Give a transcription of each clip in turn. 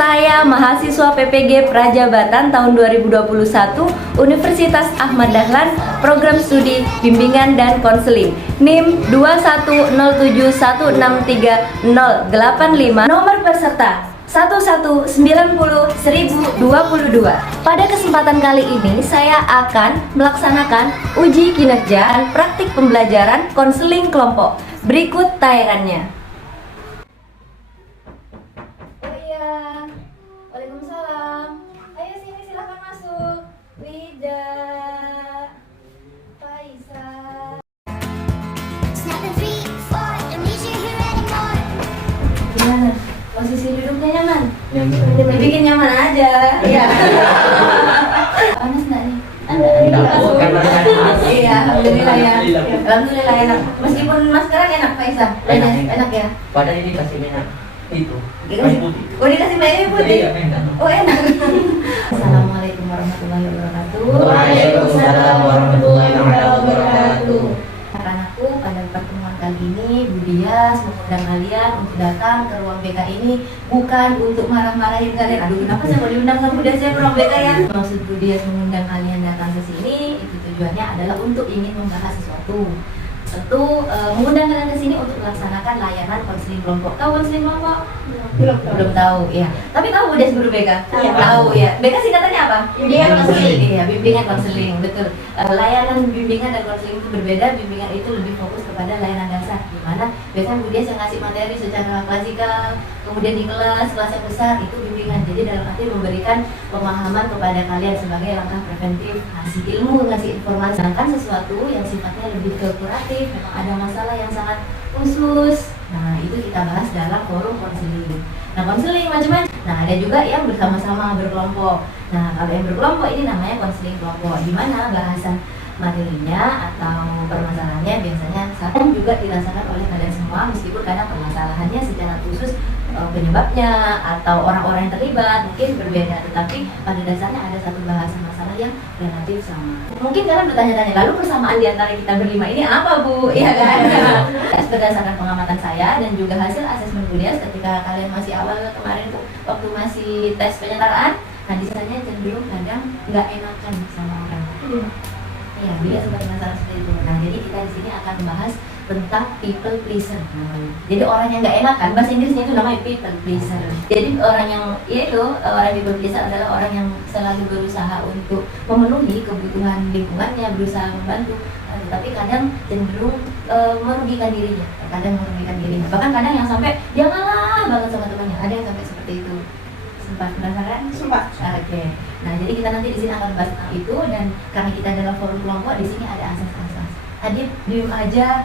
Saya mahasiswa PPG Prajabatan tahun 2021 Universitas Ahmad Dahlan, program studi bimbingan dan konseling, NIM 21071630085, nomor peserta 11901022. Pada kesempatan kali ini saya akan melaksanakan uji kinerja dan praktik pembelajaran konseling kelompok. Berikut tayangannya. Oh iya, waalaikumsalam. Ayo sini silahkan masuk. Wida, Faisa. Gimana? Posisi duduknya nyaman? Dibikin nyaman aja. Iya. Panas nggak nih? Iya, alhamdulillah ya. Alhamdulillah enak. Meskipun maskeran enak, Faisa. Enak ya. Padahal ini kasih minyak itu. Oh, dikasih minyak putih. Iya, enak. Oh, enak. Assalamualaikum warahmatullahi wabarakatuh. Waalaikumsalam warahmatullahi wabarakatuh. Anak-anakku, pada pertemuan kali ini Bu Dias mengundang kalian untuk datang ke ruang BK ini bukan untuk marah-marahin kalian. Aduh, kenapa saya mau diundang sama Bu Dias ya ke ruang BK ya? Maksud Bu Dias mengundang kalian datang ke sini itu tujuannya adalah untuk ingin membahas sesuatu. Tentu mengundang kalian ke sini untuk melaksanakan layanan konseling kelompok. Tahu konseling kelompok? Belum tahu, ya. Tapi tahu Bu Dias guru BK? Iya. Tahu ya. BK singkatannya apa? Bimbingan konseling. Iya, bimbingan konseling, betul. Layanan bimbingan dan konseling itu berbeda. Bimbingan itu lebih fokus kepada layanan dasar, di mana biasanya Bu Dias yang ngasih materi secara klasikal, kemudian di kelas yang besar itu bimbingan. Jadi dalam arti memberikan pemahaman kepada kalian sebagai langkah preventif, ngasih ilmu, ngasih informasi. Sedangkan sesuatu yang sifatnya lebih ke kuratif, memang ada masalah yang sangat khusus. Nah, itu kita bahas dalam forum konseling. Nah, konseling macam-macam. Nah, ada juga yang bersama-sama berkelompok. Nah, kalau yang berkelompok ini namanya konseling kelompok, di mana bahasan materinya atau permasalahannya biasanya sama juga dirasakan oleh kalian semua, meskipun kadang permasalahannya secara khusus penyebabnya atau orang-orang yang terlibat mungkin berbeda, tetapi pada dasarnya ada satu bahasan masalah yang relatif sama. Mungkin kalian bertanya-tanya, lalu persamaan di antara kita berlima ini apa, Bu? Iya kan? Berdasarkan pengamatan saya dan juga hasil asesmen Bu Dias ketika kalian masih awal kemarin tuh, waktu masih tes penyetaraan, nah disanya cenderung kadang nggak enakan sama orang. Iya, dia sempat masalah seperti itu. Nah, jadi kita di sini akan membahas tentang people pleaser namanya. Jadi orang yang nggak enakan, bahasa Inggrisnya itu namanya people pleaser. Jadi orang yang, yaitu orang people pleaser adalah orang yang selalu berusaha untuk memenuhi kebutuhan lingkungannya, berusaha membantu, tapi kadang cenderung merugikan dirinya. Bahkan kadang yang sampai dia ngalah banget sama temannya. Ada yang sampai seperti itu. Sempat merasakan? Sempat. Oke. Nah, jadi kita nanti di sini akan bahas tentang itu, dan karena kita dalam forum kelompok, di sini ada asas-asas. Adib, diem aja.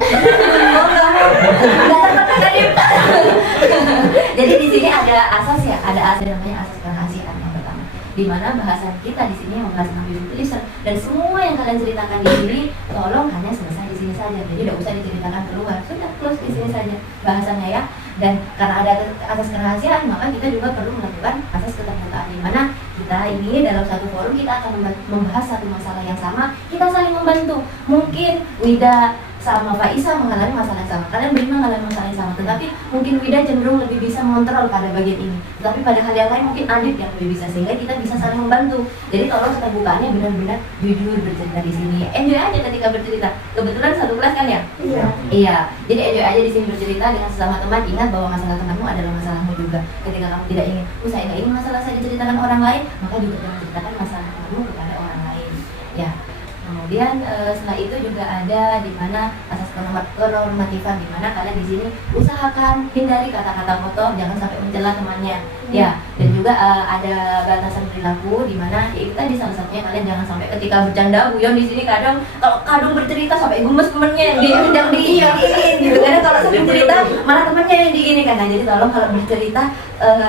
Jadi di sini ada asas ya, ada asas namanya asas kerahasiaan yang pertama. Di mana bahasan kita di sini membahas tentang people pleaser, dan semua yang kalian ceritakan di sini tolong hanya selesai di sini saja. Jadi tidak usah diceritakan keluar. Sudah close di sini saja bahasannya ya. Dan karena ada asas kerahasiaan, maka kita juga perlu melakukan asas keterbukaan, di mana kita ini dalam satu forum kita akan membahas satu masalah yang sama, kita saling membantu. Mungkin Wida sama Faisa mengalami masalah yang sama, kalian berlima mengalami masalah yang sama, tetapi mungkin Wida cenderung lebih bisa mengontrol pada bagian ini, tapi pada hal yang lain mungkin Adit yang lebih bisa, sehingga kita bisa saling membantu. Jadi tolong keterbukaannya benar-benar jujur bercerita di sini. Enjoy aja ketika bercerita. Kebetulan satu kelas kan ya? Iya. Iya. Jadi enjoy aja di sini bercerita dengan sesama teman. Ingat bahwa masalah temanmu adalah masalahmu juga. Ketika kamu tidak ingin, saya nggak ingin masalah saya diceritakan orang lain, maka juga jangan ceritakan masalah kamu kepada orang lain. Ya. Kemudian setelah itu juga ada di mana asas kenormatifan, di mana kalian di sini usahakan hindari kata-kata kotor, jangan sampai mencela temannya. Ya, dan juga ada batasan perilaku, di mana ya itu tadi salah satunya kalian jangan sampai ketika bercanda guyon di sini kadang kalau kadung bercerita sampai gemes temennya yang diiyain gitu. Kadang kalau sambil cerita malah temannya yang diinikan. Nah, jadi tolong kalau bercerita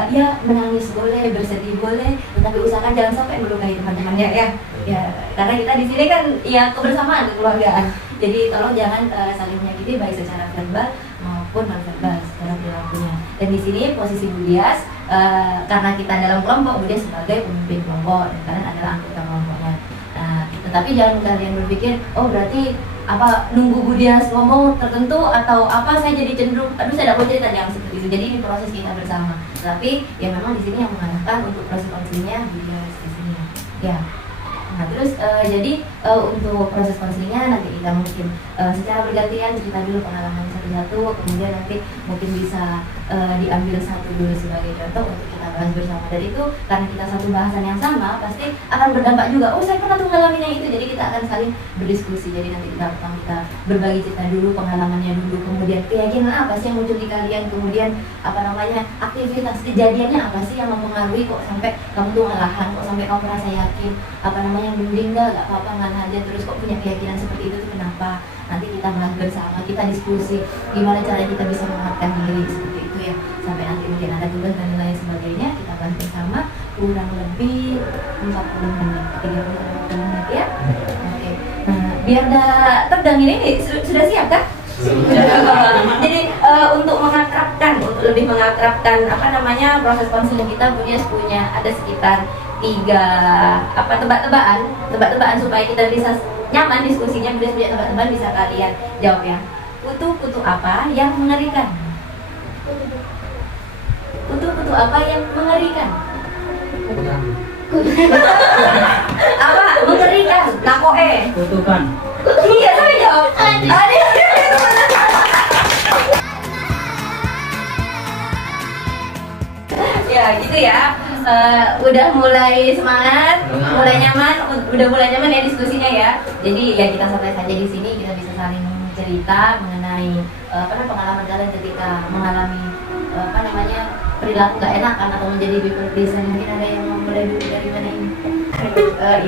ya menangis boleh, bersedih boleh, tetapi usahakan jangan sampai melukai teman-temannya ya. Ya, karena kita di sini kan ya kebersamaan, kekeluargaan. Jadi tolong jangan saling menyakiti baik secara verbal maupun non verbal secara perilakunya. Dan di sini posisi Bu Dias karena kita dalam kelompok, Bu Dias sebagai pemimpin kelompok dan kalian adalah anggota kelompoknya. Tetapi jangan kalian berpikir, oh berarti apa nunggu Bu Dias ngomong tertentu atau apa saya jadi cenderung aduh saya tidak mau cerita, jangan seperti itu. Jadi ini proses kita bersama. Tapi ya memang di sini yang mengarahkan untuk proses konselingnya dia di sini. Ya. Nah terus jadi untuk proses konselingnya nanti kita mungkin secara bergantian cerita dulu pengalaman satu-satu, kemudian nanti mungkin bisa diambil satu dulu sebagai contoh untuk kita bahas bersama. Dan itu karena kita satu bahasan yang sama pasti akan berdampak juga. Oh saya pernah tuh ngalamin yang itu, jadi kita akan saling berdiskusi. Jadi nanti kita berbagi cerita dulu, pengalamannya dulu, kemudian keyakinan apa sih yang muncul di kalian, kemudian apa namanya aktivitas kejadiannya apa sih yang mempengaruhi kok sampai kamu tuh ngalahan, kok sampai kamu merasa yakin, apa namanya yang mending gak apa-apa ngalah aja, terus kok punya keyakinan seperti itu tuh kenapa. Nanti kita bahas bersama, kita diskusi gimana cara kita bisa menguatkan diri seperti itu ya, sampai nanti mungkin ada tugas dan lain sebagainya, kita bahas bersama kurang lebih 40 menit 30 menit ya. Oke. Nah, biar gak tegang ini sudah siap kan? Jadi untuk lebih mengakrabkan apa namanya proses konseling kita, Budias punya ada sekitar 3 tebak-tebakan supaya kita bisa nyaman diskusinya. Budias punya tebak-tebakan, bisa kalian jawab ya. Kutu-kutu apa yang mengerikan? Kutu-kutu apa yang mengerikan? Apa mengerikan? Nakoe. Kutukan. Iya, saya jawab. Ya gitu ya. Udah mulai semangat, mulai nyaman, udah mulai nyaman ya diskusinya ya. Jadi ya kita santai saja di sini, kita bisa saling cerita mengenai pengalaman kalian ketika mengalami perilaku gak enakan atau menjadi people pleaser. Mungkin ada yang mau mulai dulu dari mana ini?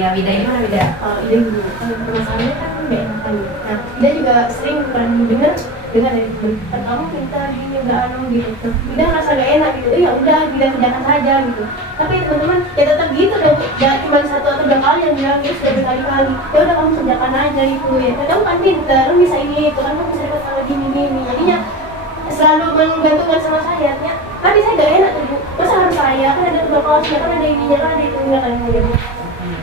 Ya Wida, ini mana Wida? Ida dulu, permasalahannya kan gak enakan. Nah, Ida juga sering pernah dengar dari teman, kamu minta gini gak anu gitu. Ida merasa gak enak gitu, ya udah Ida kerjakan saja gitu. Tapi teman-teman ya tetap gitu dong, gak cuma 1 atau 2 kali yang bilang ya sudah berkali-kali. Ya udah kamu kerjakan aja gitu ya. Kamu kan pintar, kamu bisa ini itu kan, kamu bisa dapat kalau gini. Jadinya selalu menggantungkan sama saya. Ya, tapi saya gak enak tuh Bu, masa harus saya, kan ada ketua kelasnya, kan ada ininya, kan ada itunya kan gitu.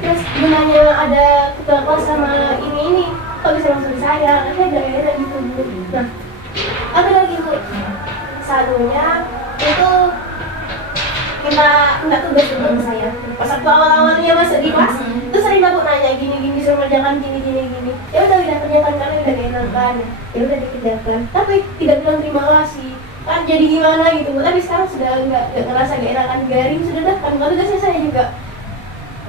Terus gunanya ada ketua kelas sama ini kok bisa langsung di saya, kan saya gak enak gitu Bu. Nah, ada lagi Bu, satunya itu minta tugas dulu ke saya. Pas waktu awal-awalnya masuk di kelas, itu sering aku nanya gini suruh kerjakan gini. Ya udah kerjakan karena udah gak enakan, ya udah dikerjakan. Tapi tidak bilang terima kasih. Kan jadi gimana gitu, tapi sekarang sudah nggak ngerasa gak enakan, garing sudah dah kan kalau tugasnya saya juga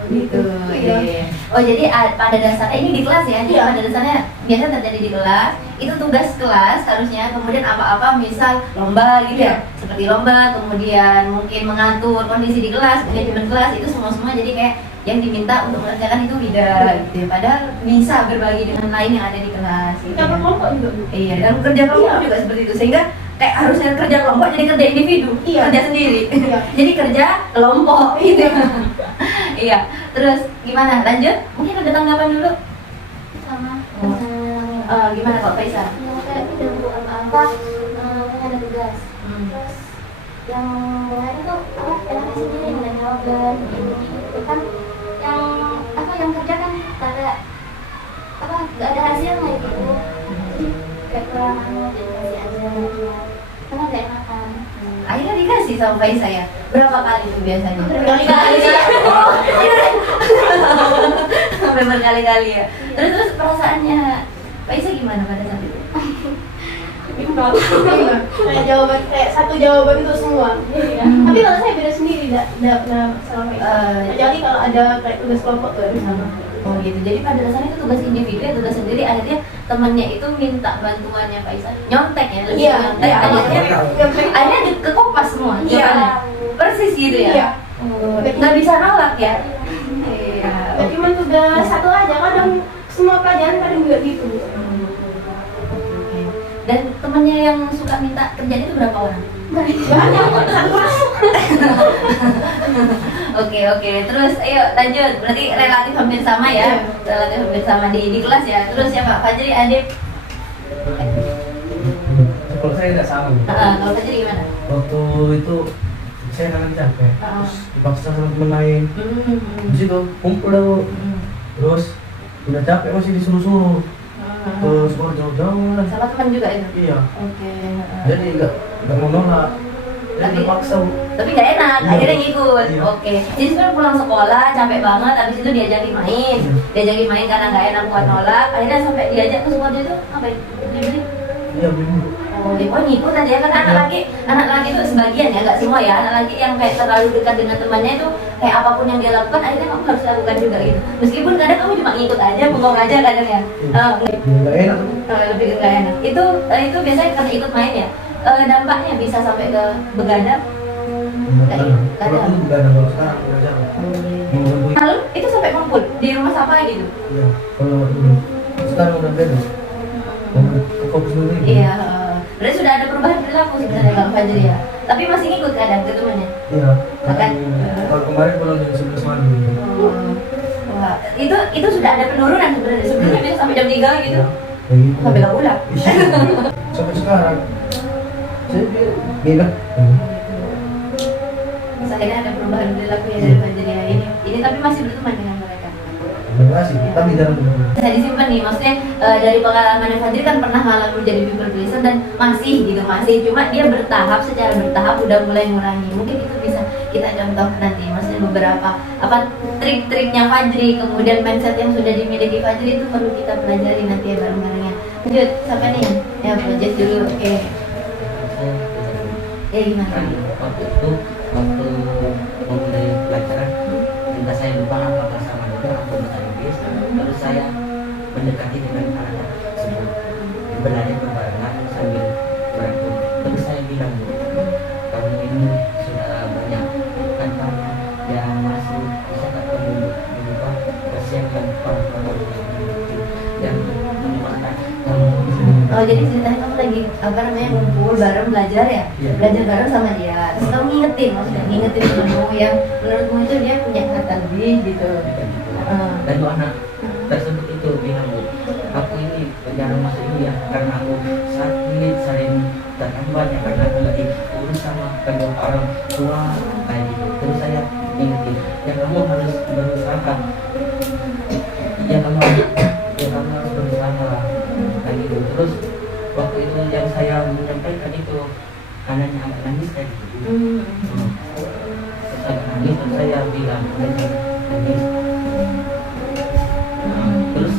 gitu. Iya. Oh jadi pada dasarnya ini di kelas ya, jadi pada dasarnya biasa terjadi di kelas, itu tugas kelas harusnya, kemudian apa-apa misal lomba gitu ya, seperti lomba, kemudian mungkin mengatur kondisi di kelas, manajemen kelas, itu semua jadi kayak yang diminta untuk mengerjakan itu tidak gitu ya. Padahal bisa berbagi dengan lain yang ada di kelas gitu. Kita kelompok juga Bu. Iya, dan kerja kelompok juga seperti itu, sehingga kayak harusnya kerja kelompok jadi kerja individu, kerja sendiri. Jadi kerja kelompok gitu. Iya. Terus gimana? Lanjut? Mungkin ada tanggapan dulu? Sama. Gimana Kak Faisal? Kayak tidak buku apa-apa, ada tugas. Terus yang dengar itu enaknya sendiri nggak jawab dan itu kan yang kerja kan nggak ada hasilnya gitu. Jadi kayak kurang jadi kasih aja ya. Karena nggak enakan. Akhirnya dikasih sama Faisal ya? Berapa kali itu biasanya? Berkali-kali. Sampai berkali-kali ya? Terus perasaannya Faisal gimana pada saat itu? kayak satu jawaban itu semua. Tapi kalau saya beda sendiri, tidak pernah masalah kayak gitu. Kecuali kalau ada kayak tugas kelompok tuh harus sama. Oh gitu, jadi pada dasarnya itu tugas individu ya, tugas sendiri. Akhirnya temannya itu minta bantuannya Faisal, nyontek ya, lebih nyontek. Akhirnya ke kopas semua, jawabannya persis gitu ya. Iya. Nggak bisa nolak ya. Iya. Gak cuma tugas satu aja, kadang semua pelajaran kadang juga gitu. Dan temannya yang suka minta kerjaan itu berapa orang? Banyak, satu kelas. Oke. Terus ayo lanjut. Berarti relatif hampir sama ya. Relatif hampir sama di kelas ya. Terus siapa? Fajri, Adib. Kalau saya tidak sama. Kalau Fajri gimana? Waktu itu saya kangen capek, terus dipaksa sama temen lain. Di situ kumpul dulu. Terus udah capek masih disuruh-suruh ke sekolah jauh-jauh lah. Sama teman juga itu? Iya. Oke. Jadi nggak mau nolak. Tapi terpaksa. tapi nggak enak, Iya. akhirnya ngikut. Iya. Oke, jadi sebenarnya pulang sekolah capek banget, habis itu diajakin main, diajakin main karena nggak enak buat nolak, akhirnya sampai diajak ke sekolah itu apa ya? Beli-beli. Iya beli. Oh, ngikut aja ya, karena anak laki itu sebagian ya, nggak semua ya, anak laki yang kayak terlalu dekat dengan temannya itu kayak apapun yang dia lakukan, akhirnya kamu harus lakukan juga gitu. Meskipun kadang kamu cuma ngikut aja, bengong aja kadang ya. Nggak enak tuh. Lebih ke nggak enak. Itu biasanya karena ikut main ya. Dampaknya bisa sampai ke begadang. Kalau itu nggak ada, kalau sekarang udah jarang. Mengganggu. Lalu itu sampai ngumpul di rumah siapa gitu? Iya, kalau dulu sekarang udah beda. Mau fokus dulu ini. Iya. Berarti sudah ada perubahan perilaku sebenarnya Bang Fajri ya. Tapi masih ngikut kadang ke temannya. Iya. Makan. Kalau kemarin pulang jam 11 malam. Wah, itu sudah ada penurunan sebenarnya. Sebelumnya bisa sampai jam 3 gitu. Ya, gitu. Sampai nggak pulang. Sampai sekarang. Saya beda. Akhirnya ada perubahan perilaku ya dari Fajri ya. Ini tapi masih berteman dengan mereka. Terima kasih. Tapi jarang. Bisa disimpan nih, maksudnya dari pengalaman Fajri kan pernah ngalamin jadi people pleaser dan masih gitu, cuma dia bertahap, secara bertahap udah mulai ngurangi. Mungkin itu bisa kita contoh nanti, maksudnya beberapa apa trik-triknya Fajri, kemudian mindset yang sudah dimiliki Fajri itu perlu kita pelajari nanti ya bareng-barengnya. Lanjut, siapa nih? Ya, project dulu, oke. Ya gimana? Kan waktu itu waktu memulai pelajaran minta saya lupa apa sama itu aku bahasa Inggris, terus saya mendekati dengan anak tersebut belajar berbarengan sambil berantem. Terus saya bilang, kamu ini sudah banyak tantangan yang masih bisa tak perlu berubah, persiapkan orang-orang yang menyebabkan kamu. Oh, jadi ceritanya kamu lagi apa namanya ngumpul bareng belajar ya? Iya. Belajar bareng sama dia. Terus kamu ngingetin, maksudnya ngingetin temenmu yang menurutmu itu dia punya kata lebih gitu. Dan tuh anak tersebut itu bilang, aku ini jarang masuk ini ya karena aku sakit, sering terhambat ya karena aku lagi urus sama kedua orang tua kayak gitu. Terus saya ingetin, ya kamu harus berusaha, ya kamu harus berusaha kayak gitu. Terus waktu itu yang saya menyampaikan itu anaknya agak nangis kayak gitu. Terus agak nangis, terus saya bilang anaknya nangis. Terus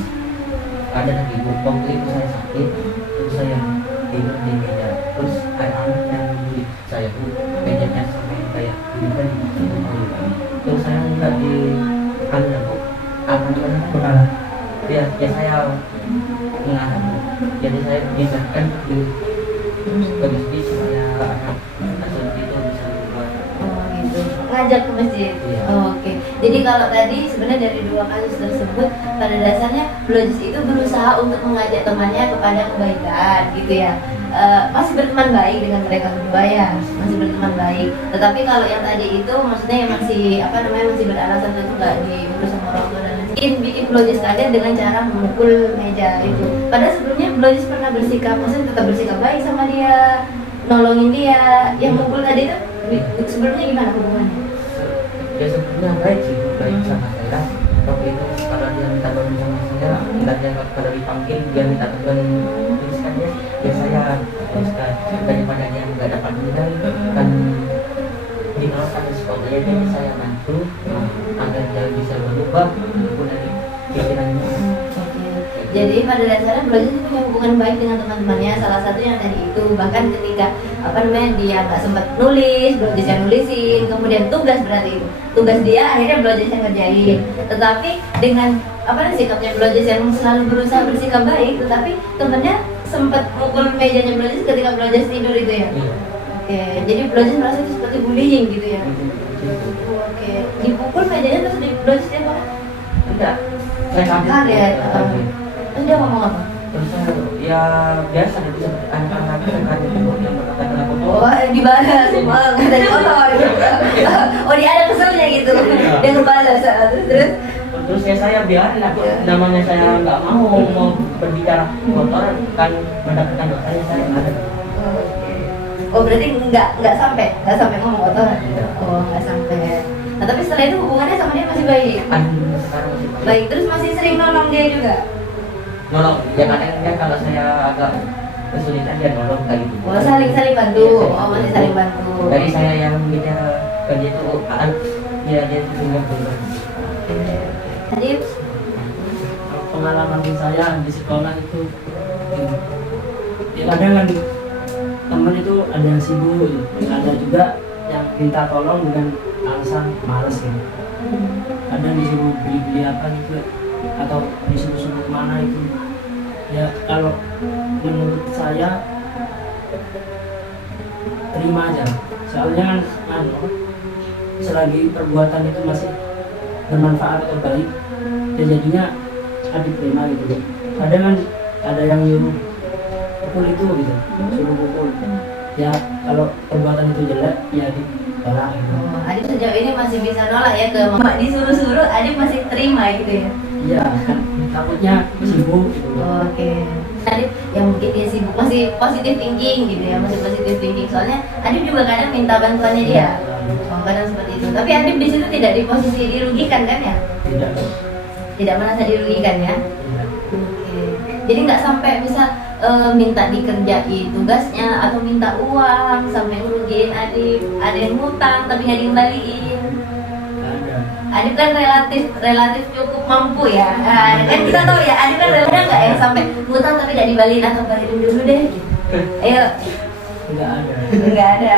ada lagi waktu itu saya sakit, terus saya tidur di meja, terus ada anak yang di saya tuh mejanya sampai kayak ini kan terus saya nggak di apa namanya ya saya mengarah, jadi saya biasakan di masjid supaya anak tersebut itu bisa berbuat. Oh gitu, ngajak ke masjid. Iya. Oh, oke. Jadi kalau tadi sebenarnya dari dua kasus tersebut pada dasarnya Blogis itu berusaha untuk mengajak temannya kepada kebaikan gitu ya. Masih berteman baik dengan mereka berdua ya, masih berteman baik. Tetapi kalau yang tadi itu maksudnya yang masih apa namanya masih beralasan itu nggak diurus sama orang tua dan lain-lain. Bikin Blogis kaget dengan cara memukul meja itu. Padahal sebelumnya Blogis pernah bersikap, maksudnya tetap bersikap baik sama dia, nolongin dia. Yang mukul tadi itu sebelumnya gimana hubungannya? Ya sebetulnya baik sih, baik sama saya. Waktu itu kalau dia minta bantuan sama saya, dia kalau dipanggil dia minta bantuan tuliskannya, ya saya tuliskan daripada dia nggak dapat nilai kan dinolakkan sekolahnya, jadi saya bantu agar dia bisa berubah dari pikirannya. Jadi pada dasarnya Blogis itu punya hubungan baik dengan teman-temannya. Salah satunya yang tadi itu, bahkan ketika apa namanya dia nggak sempat nulis, Blogis yang nulisin. Kemudian tugas berarti itu tugas dia akhirnya Blogis yang ngerjain. Tetapi dengan apa namanya sikapnya Blogis yang selalu berusaha bersikap baik, tetapi temennya sempat mukul mejanya Blogis ketika Blogis tidur itu ya. Iya. Oke, jadi Blogis merasa itu seperti bullying gitu ya. Oke, dipukul mejanya terus di Blogis dia apa? Enggak, saya Kaget. Terus dia ngomong apa? terus saya ya biasa itu seperti anak-anak yang berkata aku Oh, dibalas, katanya kotor. Oh, dia ada keselnya gitu. Dia ngebalas. terus ya saya biarin aku namanya saya nggak mau berbicara kotor kan mendapatkan dosanya saya ada. Oh, berarti nggak sampai ngomong kotor. Oh, nggak sampai. Nah, tapi setelah itu hubungannya sama dia masih baik. Kan sekarang masih Baik, terus masih sering nolong dia juga. nolong ya kadang-kadang kalau saya agak kesulitan dia nolong kayak gitu. Oh, saling bantu. Iya, Oh, masih saling bantu. Dari saya yang bicara ke dia tuh dia tuh dengar dengar. Tadi Pengalaman saya di sekolah itu ya kadang kan temen itu ada yang sibuk gitu. Ada juga yang minta tolong dengan alasan males gitu. Kadang disuruh beli apa gitu atau disuruh kemana itu. Ya kalau menurut saya terima aja, soalnya kan selagi perbuatan itu masih bermanfaat atau baik ya jadinya diterima gitu. Kadang kan ada yang nyuruh pukul itu gitu, suruh pukul ya kalau perbuatan itu jelek ya ditolak gitu. oh, Adit sejauh ini masih bisa nolak ya ke mama disuruh-suruh, Adit masih terima gitu ya. Iya kan takutnya sibuk gitu. Oke. Adit yang mungkin dia sibuk masih positive thinking gitu ya, masih positive thinking. Soalnya Adit juga kadang minta bantuannya dia. Oh, kadang seperti itu. Tapi Adit di situ tidak di posisi dirugikan kan ya? Tidak. Tidak merasa dirugikan ya? Tidak. Oke. Jadi nggak sampai bisa minta dikerjain tugasnya atau minta uang sampai ngerugiin Adit. Ada yang ngutang tapi nggak dikembaliin. Ada. Adit kan relatif cukup mampu ya. Nah, kan kita tahu ya, Adit kan relatif nggak yang sampai ngutang tapi nggak dibalikin atau balikin dulu deh. Gitu. Ayo, Tidak ada. nggak ada.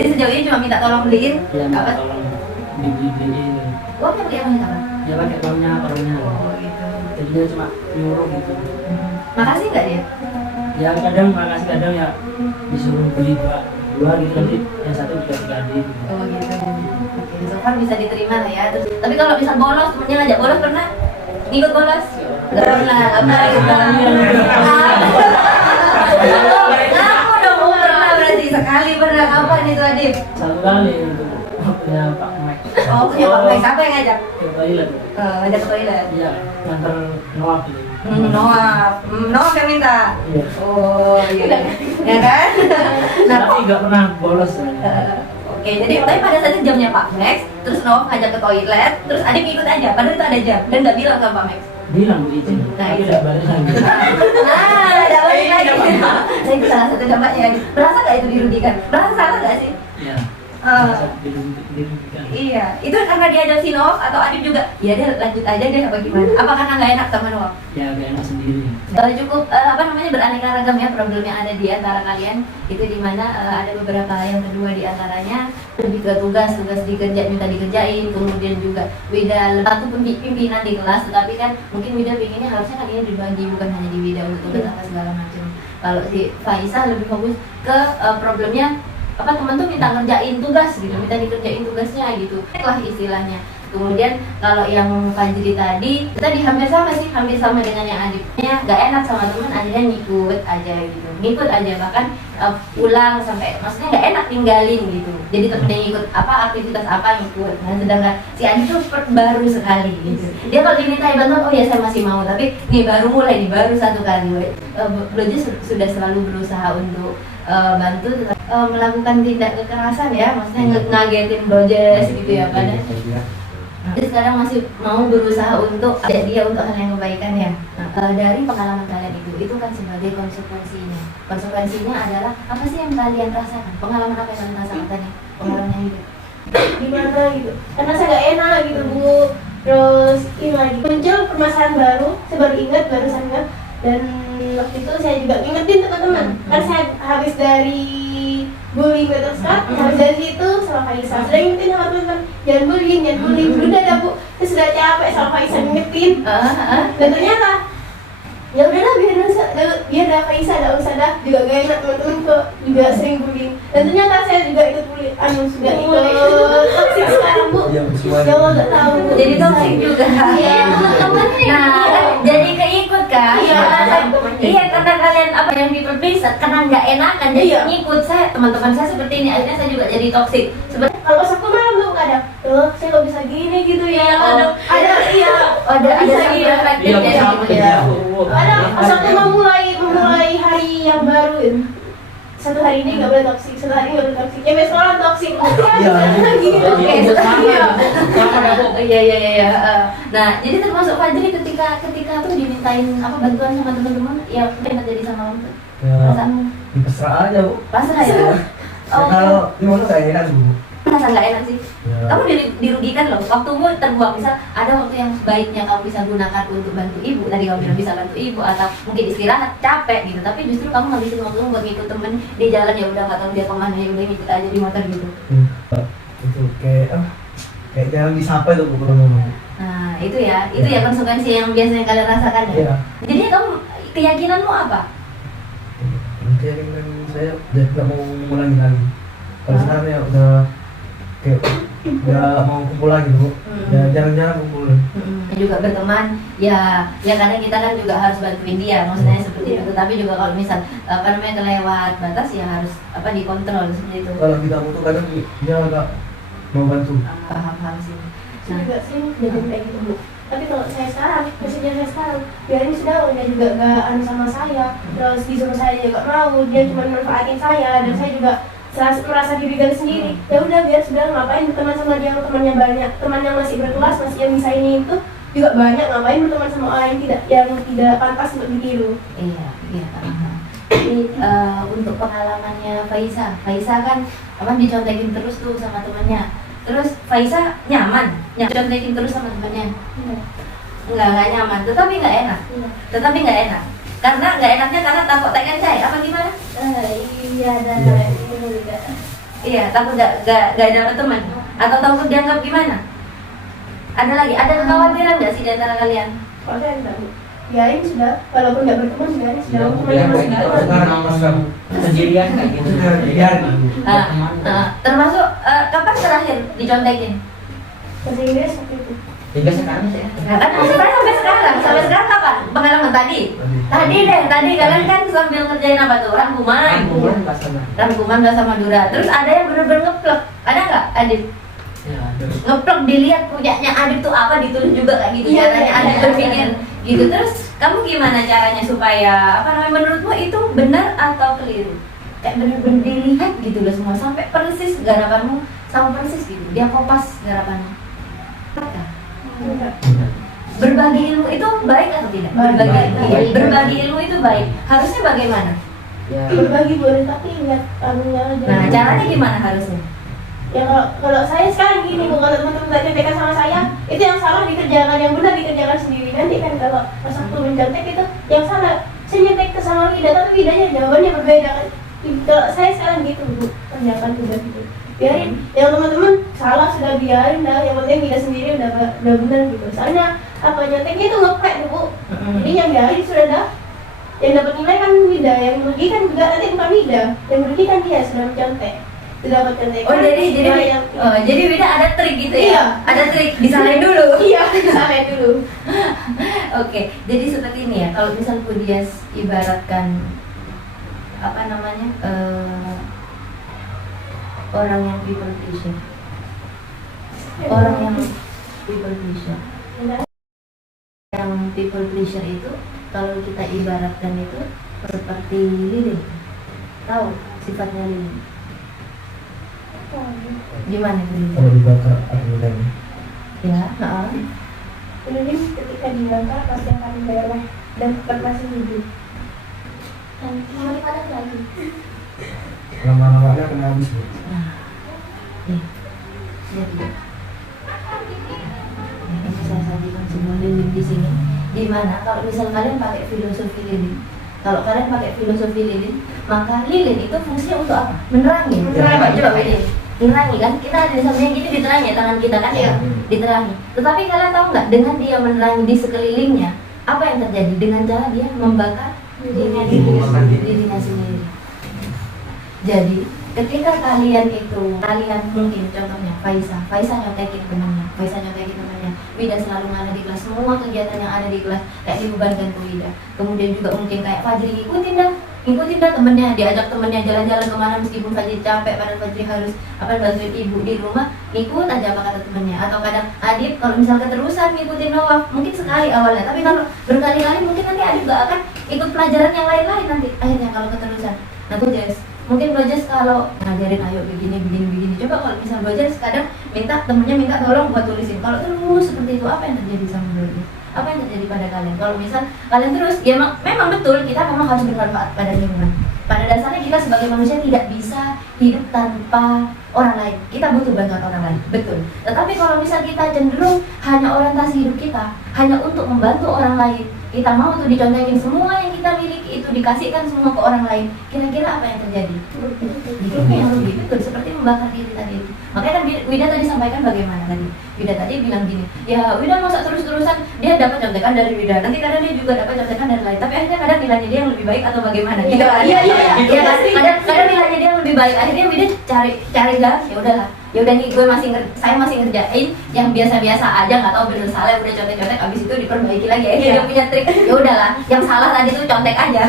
Jadi sejauh ini cuma minta tolong beliin Ya minta apa? tolong beli Uangnya beli apa minta apa? ya pakai orangnya Oh gitu. jadinya cuma nyuruh gitu. Makasih nggak dia? Ya kadang makasih kadang ya disuruh beli dua gitu nanti yang satu dikasih ke adik gitu. Oh gitu. Oke, so far bisa diterima lah ya. Terus, tapi kalau misal bolos, temennya ngajak bolos pernah? Ngikut bolos? Nggak pernah. Aku dong pernah berarti sekali pernah. Kapan itu Adit? Satu kali itu punya Pak Mike Oh punya Pak Mike, siapa yang ngajak? ke toilet. Ngajak ke toilet. Iya nganter Noah gitu. Noah yang minta. Iya. Oh iya, ya kan? Nah, Tapi nggak pernah bolos sebenarnya. oke, jadi tapi pada saat itu jamnya Pak Max, terus Noah ngajak ke toilet, terus Adit ngikut aja, padahal itu ada jam dan nggak bilang ke Pak Max. Bilang izin, Nah, tapi itu. tidak balik lagi. Ada balik lagi. Nah itu salah satu dampaknya. Merasa nggak itu dirugikan? Merasa salah nggak sih? Iya. Ah. Masa dirugikan. Iya, itu karena diajak si Noah atau Adit juga? Ya dia lanjut aja deh apa gimana? Apa karena nggak enak sama Noah? Ya gak enak sendiri. Cukup beraneka ragam ya problem yang ada di antara kalian itu dimana ada beberapa yang kedua di antaranya lebih ke tugas minta dikerjain, kemudian juga Wida satu pimpinan di kelas, tetapi kan mungkin Wida pinginnya harusnya kan ini dibagi bukan hanya di Wida untuk tugas apa segala macam. Kalau si Faisal lebih fokus ke problemnya teman tuh minta ngerjain tugas gitu, minta dikerjain tugasnya gitu lah istilahnya. Kemudian kalau yang Fajri tadi kita hampir sama dengan yang Adiknya gak enak sama teman, akhirnya ngikut aja bahkan pulang sampai maksudnya gak enak tinggalin gitu. Jadi temennya ngikut aktivitas apa ngikut. Nah sedangkan si Adik tuh baru sekali gitu. Dia kalau diminta bantuan, oh ya saya masih mau, tapi nih baru satu kali. Beliau sudah selalu berusaha untuk bantu melakukan tindak kekerasan ya, maksudnya ngagetin Brojes gitu ya pada. Jadi sekarang masih mau berusaha untuk ajak dia untuk hal yang kebaikan ya. Nah, dari pengalaman kalian itu kan sebagai konsekuensinya adalah apa sih yang kalian rasakan? Pengalaman apa yang kalian rasakan tadi? Pengalaman yang hidup Gimana gitu, karena saya gak enak gitu Bu. Terus ini lagi muncul permasalahan baru, saya baru ingat dan waktu itu saya juga ngingetin teman-teman. Kan saya habis dari bullying Better Scott, habis dari situ sama Faisal sudah ngingetin sama teman-teman, jangan bullying, udah dah Bu, saya sudah capek sama Faisal ngingetin. Dan ternyata ya udahlah biar dah Faisal dah usah dah, juga gak enak teman-teman kok juga sering bullying. Dan ternyata saya juga ikut bullying, sudah ikut toxic sekarang Bu. Ya Allah gak tahu Bu. jadi toxic juga. Iya, teman-teman. Nah, jadi keikut kan? Iya, karena kalian apa yang diperpisah, karena nggak enakan jadi Iya. ngikut. Teman-teman saya seperti ini, akhirnya saya juga jadi toxic. Sebenarnya Kalau pas aku malam tuh kadang, saya kok bisa gini gitu ya. Ada ada bisa satu iya. reflektif Iya, ya sama gitu ya. Ada pas aku memulai hari yang baru ini. Satu hari ini nggak boleh toksik, satu hari nggak boleh toksik. Ya besok orang toksik. Gitu. Oke, Iya. iya. Nah, jadi termasuk Fajri ketika tuh dimintain bantuan sama teman-teman, ya pernah jadi sama kamu? Ya, Perasaanmu? pasrah aja bu. Pasrah ya? Ya, Oh, kalau gimana gak enak bu. merasa nggak enak sih. Ya. Kamu dirugikan loh, waktumu terbuang. Misal ada waktu yang baiknya kamu bisa gunakan untuk bantu ibu, tadi kamu bilang bisa bantu ibu atau mungkin istirahat, capek gitu, tapi justru kamu ngabisin waktu buat ngikut temen di jalan, ya udah nggak tahu dia kemana, ya udah ngikut aja di motor gitu. Itu kayak jangan disapa itu bu kalau ngomong. Nah itu ya konsekuensi yang biasanya kalian rasakan ya. Iya. Jadi kamu keyakinanmu apa? Keyakinan saya udah nggak mau mengulangi lagi. Kalau sekarang ya udah kayak nggak mau kumpul lagi bu. Ya jarang-jarang kumpul. Juga berteman ya kadang kita kan juga harus bantuin dia, maksudnya seperti itu. Tapi juga kalau misal kelewat batas ya harus dikontrol seperti itu. Kalau kita butuh kadang dia agak mau bantu. Paham sih. Saya juga sering kejadian kayak gitu bu. Tapi kalau saya sekarang, maksudnya saya sekarang, biarin sudah, dia juga gak anu sama saya, terus disuruh saya juga mau, dia cuma manfaatin saya, dan saya juga merasa dirigan sendiri. Ya udah biar sudah, ngapain berteman sama dia, temannya banyak, teman yang masih berkelas, masih yang bisa ini itu juga banyak, ngapain berteman sama orang yang tidak pantas untuk ditiru. Iya. Jadi untuk pengalamannya Faisa kan dicontekin terus tuh sama temannya. Terus Faisa nyaman contekin terus sama temannya. Enggak nyaman, tetapi nggak enak. Tetapi nggak enak. Karena nggak enaknya karena takut tak kencai, apa gimana? Iya, dan itu juga. Iya, takut nggak dapet teman atau takut dianggap gimana? Ada kekhawatiran nggak sih di antara kalian? Kalau saya enggak bu, biarin sudah, walaupun nggak berteman biarin sudah, Ya, temannya masih kita ada. sekarang sendirian kayak gitu. Termasuk kapan terakhir dicontekin? Bahasa Inggris seperti itu. Hingga sekarang saya. Nah, kan maksudnya sampai sekarang kapan? Pengalaman tadi kalian kan sambil ngerjain apa tuh? Rangkuman bahasa Madura. Terus ada yang bener-bener ngeplek, ada nggak Adit? Ya, Ngeplek dilihat punyanya Adit tuh apa, ditulis juga kayak gitu. Iya, Caranya iya, Adit iya. berpikir gitu. Terus kamu gimana caranya supaya menurutmu itu benar atau keliru? Kayak bener-bener dilihat gitu loh semua sampai persis garapanmu sama persis gitu. Dia kopas garapanmu. Enggak. Berbagi ilmu itu baik atau tidak? Baik. Berbagi ilmu itu baik. Harusnya bagaimana? ya. Berbagi boleh, tapi ingat anunya aja. Nah, caranya gimana harusnya? Ya kalau saya sekarang gini bu, kalau teman-teman tak contekan sama saya, itu yang salah dikerjakan, yang benar dikerjakan sendiri. Nanti kan kalau pas waktu mencontek itu yang salah, saya nyontek ke sama Wida, tapi Widanya jawabannya berbeda kan. Kalau saya sekarang gitu bu, kerjakan juga gitu. Biarin, yang teman-teman salah sudah biarin dah, yang penting Wida sendiri udah benar gitu. Soalnya nyonteknya itu ngepek bu, jadi yang biarin sudah dah. Yang dapat nilai kan Wida, yang merugikan juga nanti bukan Wida, yang merugikan dia sudah mencontek. Dapat contekan. Oh jadi Wida ada trik gitu ya? Iya. Ada trik, disalahin dulu. Iya, disalahin dulu. Oke, jadi seperti ini ya. Kalau misal Pudias ibaratkan orang yang people pleaser. Orang yang people pleaser. Yang people pleaser itu kalau kita ibaratkan itu seperti lilin. Tahu sifatnya lilin? Gimana lilin? Kalau dibakar akan lem. Ya, Lilin ketika dibakar pasti akan merah dan tetap masih hidup. Dan mau dipadat lagi. Lama-lama akan habis bu. Nah, nih, lihat ya. Ini saya sajikan sebuah lilin di sini. Di mana kalau misal kalian pakai filosofi lilin, kalau kalian pakai filosofi lilin, maka lilin itu fungsinya untuk apa? Menerangi. Coba beda. Menerangi kan? Kita ada di samping gini diterangi tangan kita kan ya? Diterangi. Tetapi kalian tahu nggak dengan dia menerangi di sekelilingnya, apa yang terjadi dengan cara dia membakar dirinya sendiri. Jadi ketika kalian mungkin contohnya Faisa nyontekin temannya, Wida selalu ada di kelas, semua kegiatan yang ada di kelas kayak dibebankan ke Wida. Kemudian juga mungkin kayak Fajri ngikutin dah temennya, diajak temennya jalan-jalan kemana meskipun Fajri capek, padahal Fajri harus bantuin ibu di rumah, ngikut aja apa kata temennya. Atau kadang Adit kalau misal keterusan ngikutin Nawaf, mungkin sekali awalnya, tapi kalau berkali-kali mungkin nanti Adit gak akan ikut pelajaran yang lain-lain nanti akhirnya kalau keterusan. Nah mungkin Bojas kalau ngajarin ayo begini. Coba kalau misal Bojas kadang temennya minta tolong buat tulisin. Kalau terus seperti itu, apa yang terjadi sama Bojas? Apa yang terjadi kepada kalian. Kalau misal kalian terus, ya memang betul kita memang harus bermanfaat pada lingkungan. Pada dasarnya kita sebagai manusia tidak bisa hidup tanpa orang lain. Kita butuh bantuan orang lain, betul. Tetapi kalau misal kita cenderung hanya orientasi hidup kita hanya untuk membantu orang lain, kita mau tuh dicontekin semua yang kita miliki itu dikasihkan semua ke orang lain, kira-kira apa yang terjadi? Hidup yang lebih betul, seperti membakar diri tadi. Makanya kan Wida tadi sampaikan bagaimana tadi. Wida tadi bilang gini, ya Wida masa terus-terusan dia dapat contekan dari Wida, nanti kadang dia juga dapat contekan dari lain, tapi akhirnya kadang nilainya dia yang lebih baik atau bagaimana? Gitu kan? Iya kan? Kadang nilainya dia yang lebih baik, akhirnya Wida cari gas, ya udahlah. Ya udah nih saya masih ngerjain yang biasa-biasa aja, nggak tahu bener salah, udah contek-contek, abis itu diperbaiki lagi. Dia punya trik, ya udahlah, yang salah tadi tuh contek aja.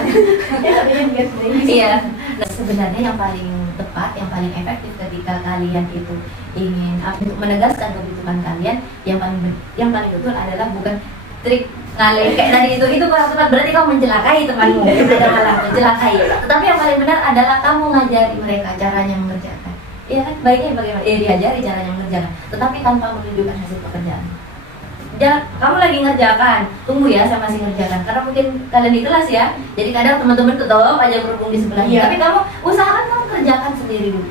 Iya. Nah, sebenarnya yang paling tepat, yang paling efektif ketika kalian itu ingin untuk menegaskan kebutuhan kalian, yang paling betul adalah bukan trik ngalih kayak tadi itu kurang tepat, berarti kamu mencelakai temanmu, ada malah mencelakai. Tetapi yang paling benar adalah kamu ngajari mereka caranya mengerjakan. Iya kan, baiknya bagaimana? Diajari caranya mengerjakan, tetapi tanpa menunjukkan hasil pekerjaan. Kamu lagi ngerjakan, tunggu ya saya masih ngerjakan, karena mungkin kalian di kelas ya, jadi kadang teman-teman tetap aja berhubung di sebelahnya. Tapi kamu usahakan kamu kerjakan sendiri dulu,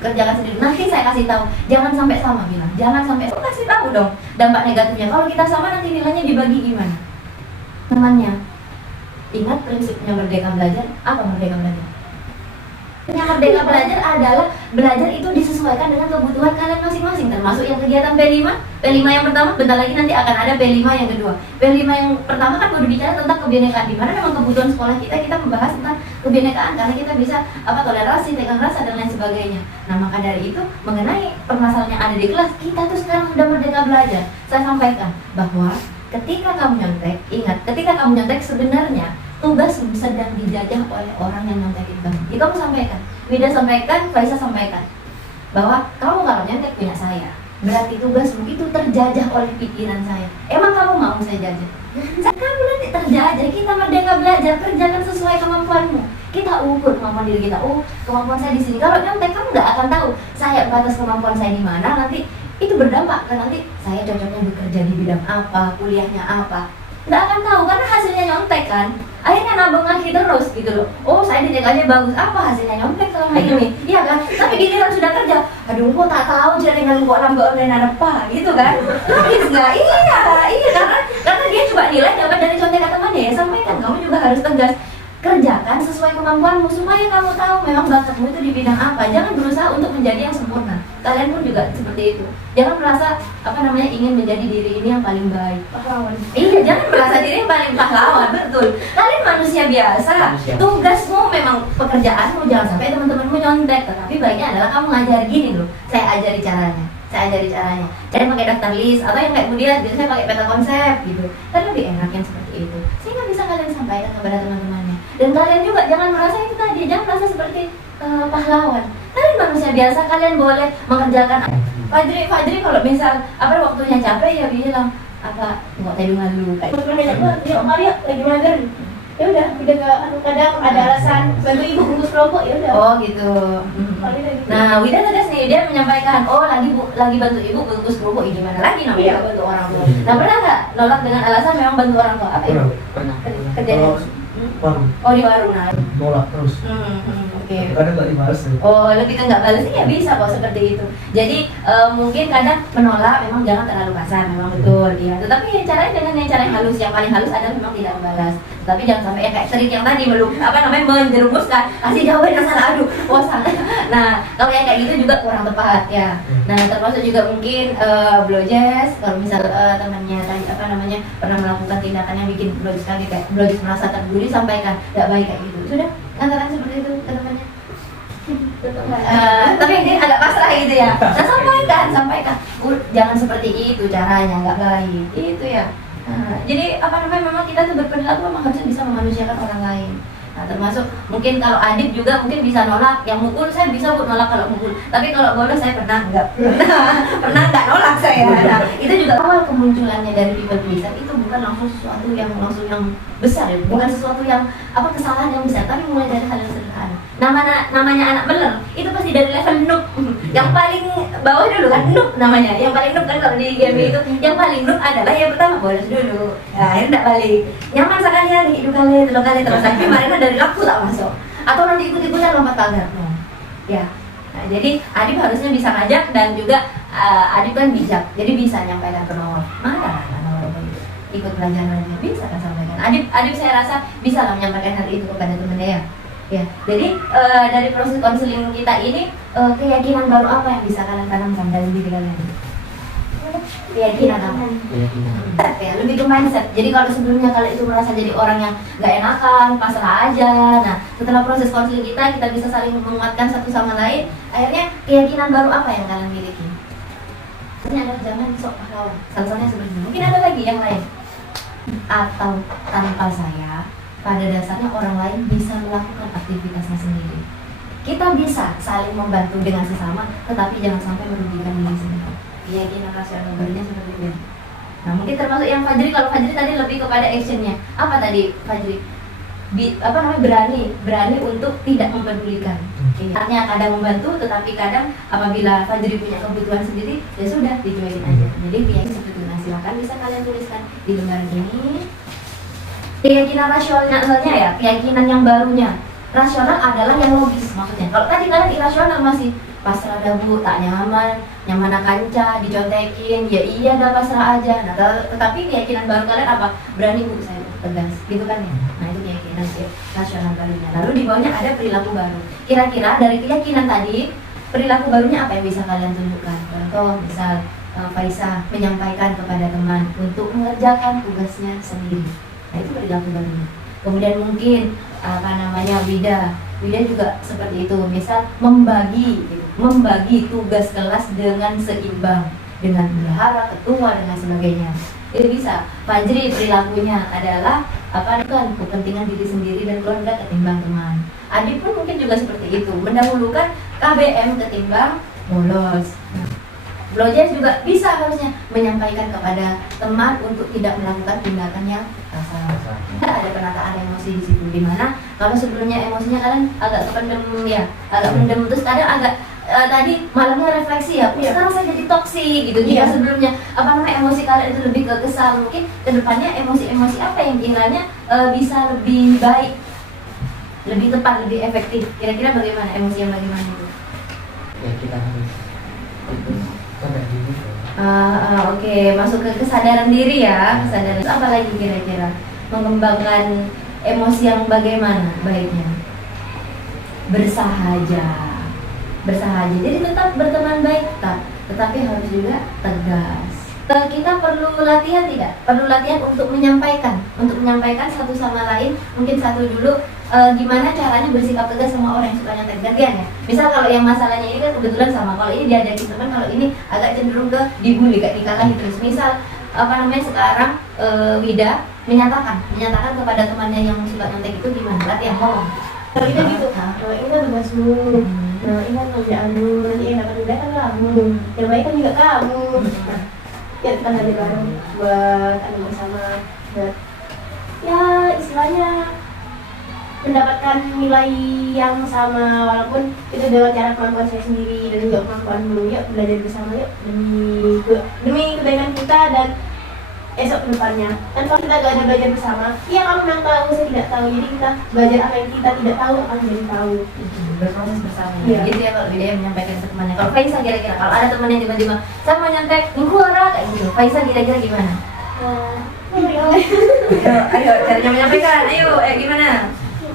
nanti saya kasih tahu, jangan sampai sama, bilang jangan sampai, kasih tahu dong dampak negatifnya. Kalau kita sama nanti nilainya dibagi gimana? Temannya, ingat prinsipnya Merdeka Belajar. Apa Merdeka Belajar? Yang Merdeka Belajar adalah belajar itu disesuaikan dengan kebutuhan kalian masing-masing, termasuk yang kegiatan P5 yang pertama, bentar lagi nanti akan ada P5 yang kedua. P5 yang pertama kan baru bicara tentang kebinekaan, di mana memang kebutuhan sekolah kita membahas tentang kebinekaan, karena kita bisa toleransi, tegang rasa dan lain sebagainya. Nah, maka dari itu mengenai permasalahan yang ada di kelas, kita tuh sekarang sudah Merdeka Belajar. Saya sampaikan bahwa ketika kamu nyontek, ingat, ketika kamu nyontek sebenarnya tugas sedang dijajah oleh orang yang nyontekin kamu. Itu kamu sampaikan, Wida sampaikan, Faisa sampaikan, bahwa kamu kalau nyontek punya saya, berarti tugasmu itu terjajah oleh pikiran saya. Emang kamu mau saya jajah? Kamu nanti terjajah. Kita Merdeka Belajar, kerjakan sesuai kemampuanmu. Kita ukur kemampuan diri kita. Oh, kemampuan saya di sini. Kalau nyontek kamu nggak akan tahu saya batas kemampuan saya di mana. Nanti itu berdampak kan, nanti saya cocoknya bekerja di bidang apa, kuliahnya apa. Nggak akan tahu karena hasilnya nyontek kan. Akhirnya nabung lagi terus gitu loh. Oh, saya dijalannya bagus, apa hasilnya nyontek selama ini? Iya kan? Tapi giliran sudah kerja, aduh kok tak tahu jaringan kok lambat online apa gitu kan? Habis nggak? Iya karena dia coba nilai dapat dari contekan temannya. Ya sampaikan, kamu juga harus tegas. Kerjakan sesuai kemampuanmu supaya kamu tahu memang bakatmu itu di bidang apa. Jangan berusaha untuk menjadi yang sempurna. Kalian pun juga seperti itu. Jangan merasa ingin menjadi diri ini yang paling baik. Pahlawan. Iya, jangan merasa diri yang paling pahlawan, betul. Kalian manusia biasa. Tugasmu memang pekerjaanmu, jangan sampai teman-temanmu nyontek. Tetapi baiknya adalah kamu ngajar gini loh. Saya ajari caranya. Jadi pakai daftar list atau yang kayak kemudian biasanya pakai peta konsep gitu. Kan lebih enak yang seperti itu. Sehingga bisa kalian sampaikan kepada teman-temannya. Dan kalian juga jangan merasa itu tadi, jangan merasa seperti pahlawan. Kalian manusia biasa, kalian boleh mengerjakan. Fajri kalau misal waktunya capek ya bilang nggak tedungan dulu kayak. Yuk Maria lagi mager. Ya udah, kadang ada alasan bantu ibu bungkus kelompok, ya udah. Oh gitu. Nah, Wida tegas nih, dia menyampaikan, lagi bantu ibu bungkus kelompok, gimana lagi namanya bantu orang tua. Nah, pernah nggak nolak dengan alasan memang bantu orang tua? Apa itu? Pernah. Kerjanya? Oh, di warung. Nah, nolak terus. Oke. Kadang nggak dibalas ya. Oh, lebih ke nggak balas, ya bisa kok seperti itu. Jadi mungkin kadang menolak memang jangan terlalu kasar, memang betul ya. Tetapi caranya dengan cara yang halus, yang paling halus adalah memang tidak membalas. Tapi jangan sampai kayak trik yang tadi menjerumuskan, kasih jawaban yang salah, aduh, bosan. Nah, kalau yang kayak gitu juga kurang tepat ya. Nah, termasuk juga mungkin blowjazz, kalau misal temannya tadi pernah melakukan tindakan yang bikin blowjazz kaget, kayak blowjazz merasa terbuli, sampaikan tidak baik kayak gitu. Sudah, katakan seperti itu ke temannya. Tapi ini agak pasrah gitu ya. Nah, sampaikan. Jangan seperti itu caranya, nggak baik. Itu ya. Jadi memang kita tuh berperilaku memang harusnya bisa memanusiakan orang lain. Nah, termasuk mungkin kalau Adib juga mungkin bisa nolak, yang mukul saya bisa Bu nolak kalau mukul, tapi kalau bolos saya pernah nggak nolak saya. Nah, itu juga awal kemunculannya dari people pleaser itu bukan langsung sesuatu yang besar ya, bukan sesuatu yang kesalahan yang besar, tapi mulai dari hal yang sederhana. Namanya anak beler itu pasti dari level noob, yang paling bawah dulu kan noob namanya, yang paling noob kan kalau di game itu, yang paling noob adalah yang pertama bolos dulu, nah itu tidak balik, nyaman sekali ya hidup kali, telur kali terus, tapi kemarin dari aku tak masuk, atau nanti ikut-ikutan lompat pagar, ya. Nah, jadi Adib harusnya bisa ngajak dan juga Adib kan bijak, jadi bisa nyampaikan ke Noah, mana ikut belajar lagi, bisa kan sampaikan. Adib saya rasa bisa lah menyampaikan hal itu kepada temannya ya. Ya, jadi dari proses konseling kita ini keyakinan baru apa yang bisa kalian tanamkan dalam diri kalian? Keyakinan apa? Ya, lebih ke mindset. Jadi kalau sebelumnya kalau itu merasa jadi orang yang nggak enakan, pasrah aja. Nah, setelah proses konseling kita bisa saling menguatkan satu sama lain. Akhirnya keyakinan baru apa yang kalian miliki? Ini adalah jangan sok pahlawan. Salah-salahnya seperti ini. Mungkin ada lagi yang lain. Atau tanpa saya, pada dasarnya orang lain bisa melakukan aktivitasnya sendiri. Kita bisa saling membantu dengan sesama, tetapi jangan sampai merugikan diri sendiri. Keyakinan rasional barunya seperti itu. Nah, mungkin termasuk yang Fajri, kalau Fajri tadi lebih kepada actionnya. Apa tadi Fajri? Berani untuk tidak mempedulikan. Artinya kadang membantu, tetapi kadang apabila Fajri punya kebutuhan sendiri, ya sudah dicuekin aja. Jadi keyakinan seperti itu. Nah, silakan bisa kalian tuliskan di lembaran ini. Keyakinan rasionalnya ya, keyakinan yang barunya. Rasional adalah yang logis maksudnya. Kalau tadi kalian irasional masih pasrah dah Bu, tak nyaman kanca, dicontekin, ya iya dah pasrah aja. Nah, tetapi keyakinan baru kalian apa? Berani Bu, saya tegas, gitu kan ya. Nah, itu keyakinan rasional barunya. Lalu di bawahnya ada perilaku baru. Kira-kira dari keyakinan tadi, perilaku barunya apa yang bisa kalian tunjukkan? Contoh, misal Faisal menyampaikan kepada teman untuk mengerjakan tugasnya sendiri. Nah, itu perilaku barunya. Kemudian mungkin Wida juga seperti itu. Misal membagi tugas kelas dengan seimbang, dengan bendahara, ketua dan lain sebagainya. Itu bisa. Fajri perilakunya adalah kepentingan diri sendiri dan keluarga ketimbang teman. Adib pun mungkin juga seperti itu, mendahulukan KBM ketimbang bolos. Belajar juga bisa harusnya menyampaikan kepada teman untuk tidak melakukan tindakan yang kasar. Ada penataan emosi di situ, dimana kalau sebelumnya emosinya kalian agak kependem ya, agak pendem, terus kadang agak tadi malamnya refleksi ya, sekarang saya jadi toksik gitu. Jika sebelumnya emosi kalian itu lebih ke kesal, mungkin kedepannya emosi-emosi apa yang kiranya bisa lebih baik, lebih tepat, lebih efektif. Kira-kira bagaimana emosi yang bagaimana itu? Ya kita harus Oke, masuk ke kesadaran diri ya. Kesadaran apa lagi kira-kira? Mengembangkan emosi yang bagaimana baiknya? Bersahaja. Jadi tetap berteman baik, tetapi harus juga tegas. Kita perlu latihan tidak? Perlu latihan untuk menyampaikan satu sama lain. Mungkin satu dulu, gimana caranya bersikap tegas sama orang yang suka nyontek, gantian ya. Misal kalau yang masalahnya ini kan kebetulan sama, kalau ini diajakin teman, kalau ini agak cenderung ke dibully, kayak dikalahi terus. Misal sekarang Wida menyatakan kepada temannya yang suka nyontek itu gimana? Latihan ngomong. Kalau kita gitu, ini kan tugasmu, ini kan kerjaanmu, nanti yang dapat udah kan kamu, yang baik kan juga kamu. Ya kita ada bareng buat bersama, buat ya istilahnya mendapatkan nilai yang sama, walaupun itu dengan cara kemampuan saya sendiri dan juga kemampuanmu. Yuk belajar bersama yuk, demi kebaikan kita dan esok kedepannya. Dan kalau kita gak ada belajar bersama, ya kamu yang tahu, saya tidak tahu. Jadi kita belajar apa yang kita tidak tahu akan menjadi tahu. Berproses bersama. Gitu ya kalau dia menyampaikan ke temannya. Kalau Faisal kira-kira kalau ada teman yang tiba-tiba saya mau nyontek, ngurah kayak gitu. Faisal kira-kira gimana? Ayo caranya menyampaikan. Ayo, gimana?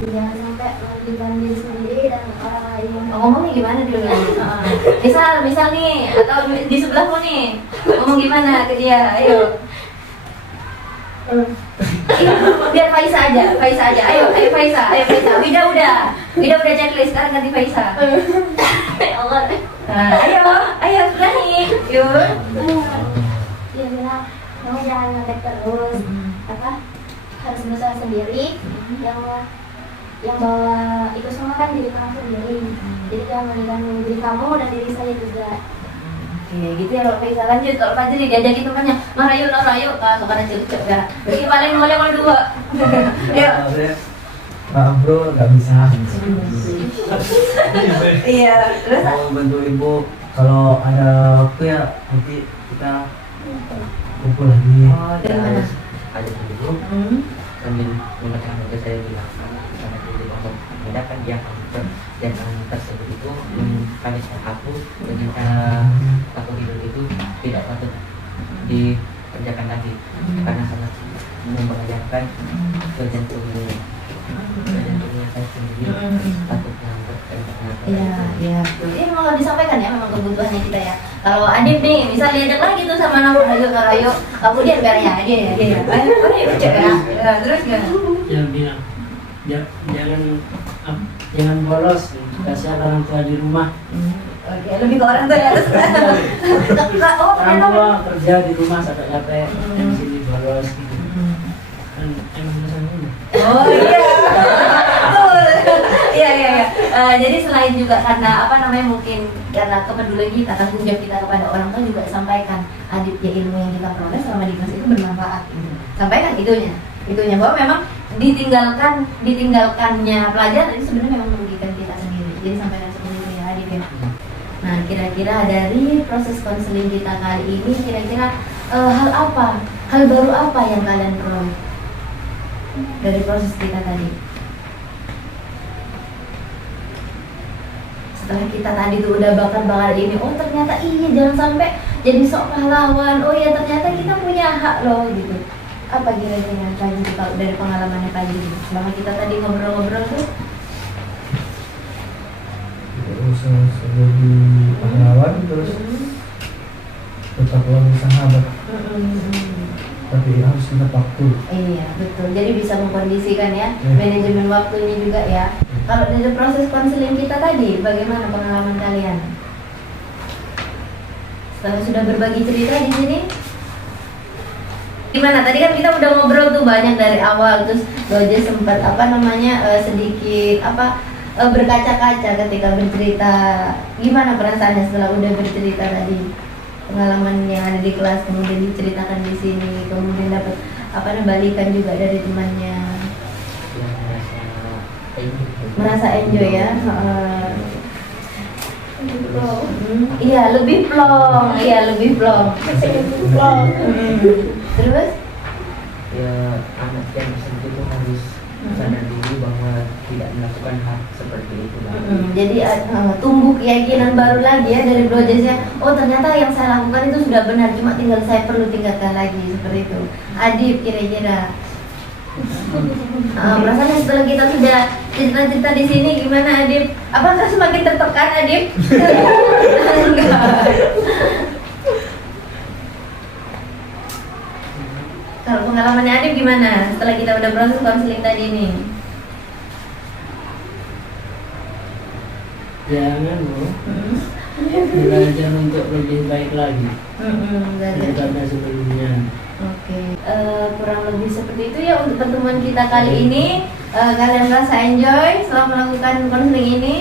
Jangan sampai merugikan diri sendiri dan orang lain. Ngomongnya gimana dulu? Misal nih, atau di sebelahmu nih, ngomong gimana ke dia? Ayo. Biar Faisal aja. Ayo Faisal. Wida udah checklist, sekarang ganti Faisal. Ya Allah. Ayo berani. Yuk. Dia bilang, kamu jangan ngetek terus. Harus berusaha sendiri. Yang yang bawa itu semua kan diri kamu sendiri. Jadi jangan mengganggu diri kamu dan diri saya juga. Iya gitu ya Pak Faisal. Lanjut kalau Fajri diajakin temannya, "Mah ayo nah ayo." Karena cocok ya. Berarti paling boleh kalau dua. Ayo. Maaf bro, nggak bisa. Iya, terus Mau bantu ibu kalau ada waktu ya nanti kita kumpul lagi. oh, dari mana? Ada dulu sambil memecahkan wajah saya bilang karena diri untuk membedakan yang tersebut itu kami aku dengan cara aku hidup itu tidak patut dikerjakan lagi karena sangat membahayakan ke jantungnya saya sendiri takutnya Iya, iya. Ini memang disampaikan ya memang kebutuhannya kita ya. Kalau Adit nih, misal diajak lagi tuh sama Nabu ayo ke Rayo, kemudian biarnya aja ya dia. Ayo cek ya. Terus gimana? Yang bilang jangan bolos, kasih orang tua di rumah. Oke, lebih ke orang tua ya. Oh, Orang ternyata. tua kerja di rumah sampai capek, di sini bolos gitu. Kan emang masalahnya. Oh iya, betul. Iya iya iya. Jadi selain juga karena apa namanya mungkin karena kepedulian kita, tanggung jawab kita kepada orang tua juga sampaikan Adit ya ilmu yang kita peroleh selama di kelas itu bermanfaat. Gitu. Sampaikan itunya bahwa memang ditinggalkannya pelajaran itu sebenarnya memang merugikan kita sendiri. Jadi sampaikan seperti itu ya Adit ya. Nah kira-kira dari proses konseling kita kali ini kira-kira hal baru apa yang kalian peroleh dari proses kita tadi? Setelah kita tadi tuh udah bakar ini, oh ternyata iya jangan sampai jadi sok pahlawan. Oh ya ternyata kita punya hak loh gitu. Apa kira-kira Fajri kalau dari pengalamannya Fajri selama kita tadi ngobrol-ngobrol tuh? Tidak usah jadi pahlawan terus tetaplah sahabat. Tapi harus kita waktu. Iya betul. Jadi bisa mengkondisikan ya Ya. manajemen waktunya juga ya. Kalau dari proses konseling kita tadi, bagaimana pengalaman kalian? Setelah sudah berbagi cerita di sini, gimana? Tadi kan kita udah ngobrol tuh banyak dari awal, terus Doja sempat sedikit berkaca-kaca ketika bercerita. Gimana perasaannya setelah udah bercerita tadi? Pengalaman yang ada di kelas kemudian diceritakan di sini, kemudian dapat balikan juga dari temannya. Merasa enjoy ya. Iya lebih plong. Terus ya anak yang tersebut itu harus sadar dulu bahwa tidak melakukan hal seperti itu lagi. Jadi tumbuh keyakinan baru lagi ya dari Brojesnya. Oh ternyata yang saya lakukan itu sudah benar, cuma tinggal saya perlu tingkatkan lagi seperti itu. Adib kira-kira perasaannya setelah kita sudah cerita-cerita di sini gimana Adib? Apakah semakin tertekan Adib? Enggak. Kalau pengalamannya Adib gimana setelah kita udah proses konseling tadi ini? Jangan loh, belajar untuk lebih baik lagi daripada sebelumnya. Oke, kurang lebih seperti itu ya untuk pertemuan kita kali ini. Kalian merasa enjoy setelah melakukan konseling ini?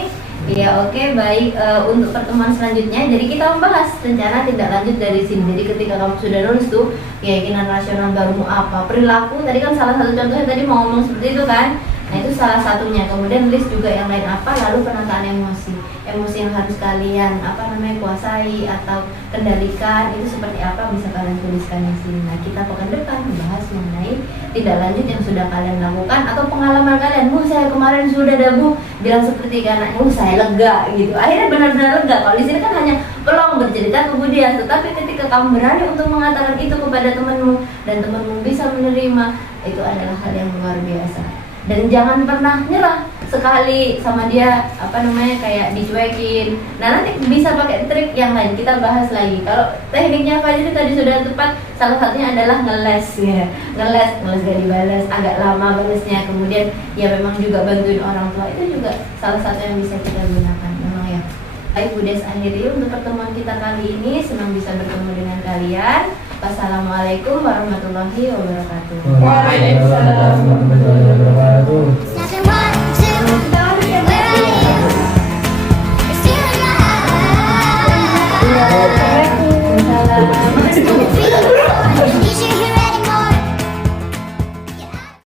Ya oke, baik. Untuk pertemuan selanjutnya, jadi kita membahas rencana tindak lanjut dari sini. Jadi ketika kamu sudah lulus tuh, keyakinan rasional barumu apa? Perilaku, tadi kan salah satu contohnya tadi mau ngomong seperti itu kan? Nah itu salah satunya. Kemudian list juga yang lain apa? Lalu penataan emosi yang harus kalian kuasai atau kendalikan itu seperti apa bisa kalian tuliskan di sini. Nah kita pekan depan membahas mengenai tindak lanjut yang sudah kalian lakukan atau pengalaman kalian. Saya kemarin sudah bilang seperti anaknya, saya lega gitu. Akhirnya benar-benar lega. Kalau di sini kan hanya pelong bercerita kemudian, tetapi ketika kamu berani untuk mengatakan itu kepada temanmu dan temanmu bisa menerima, itu adalah hal yang luar biasa. Dan jangan pernah nyerah sekali sama dia kayak dicuekin. Nah nanti bisa pakai trik yang lain, kita bahas lagi. Kalau tekniknya Fajri tadi sudah tepat, salah satunya adalah ngeles ya. Ngeles gak dibalas, agak lama balesnya. Kemudian ya memang juga bantuin orang tua, itu juga salah satu yang bisa kita gunakan memang ya. Baik Budes akhiri untuk pertemuan kita kali ini, senang bisa bertemu dengan kalian. Wassalamualaikum warahmatullahi wabarakatuh. Waalaikumsalam warahmatullahi wabarakatuh.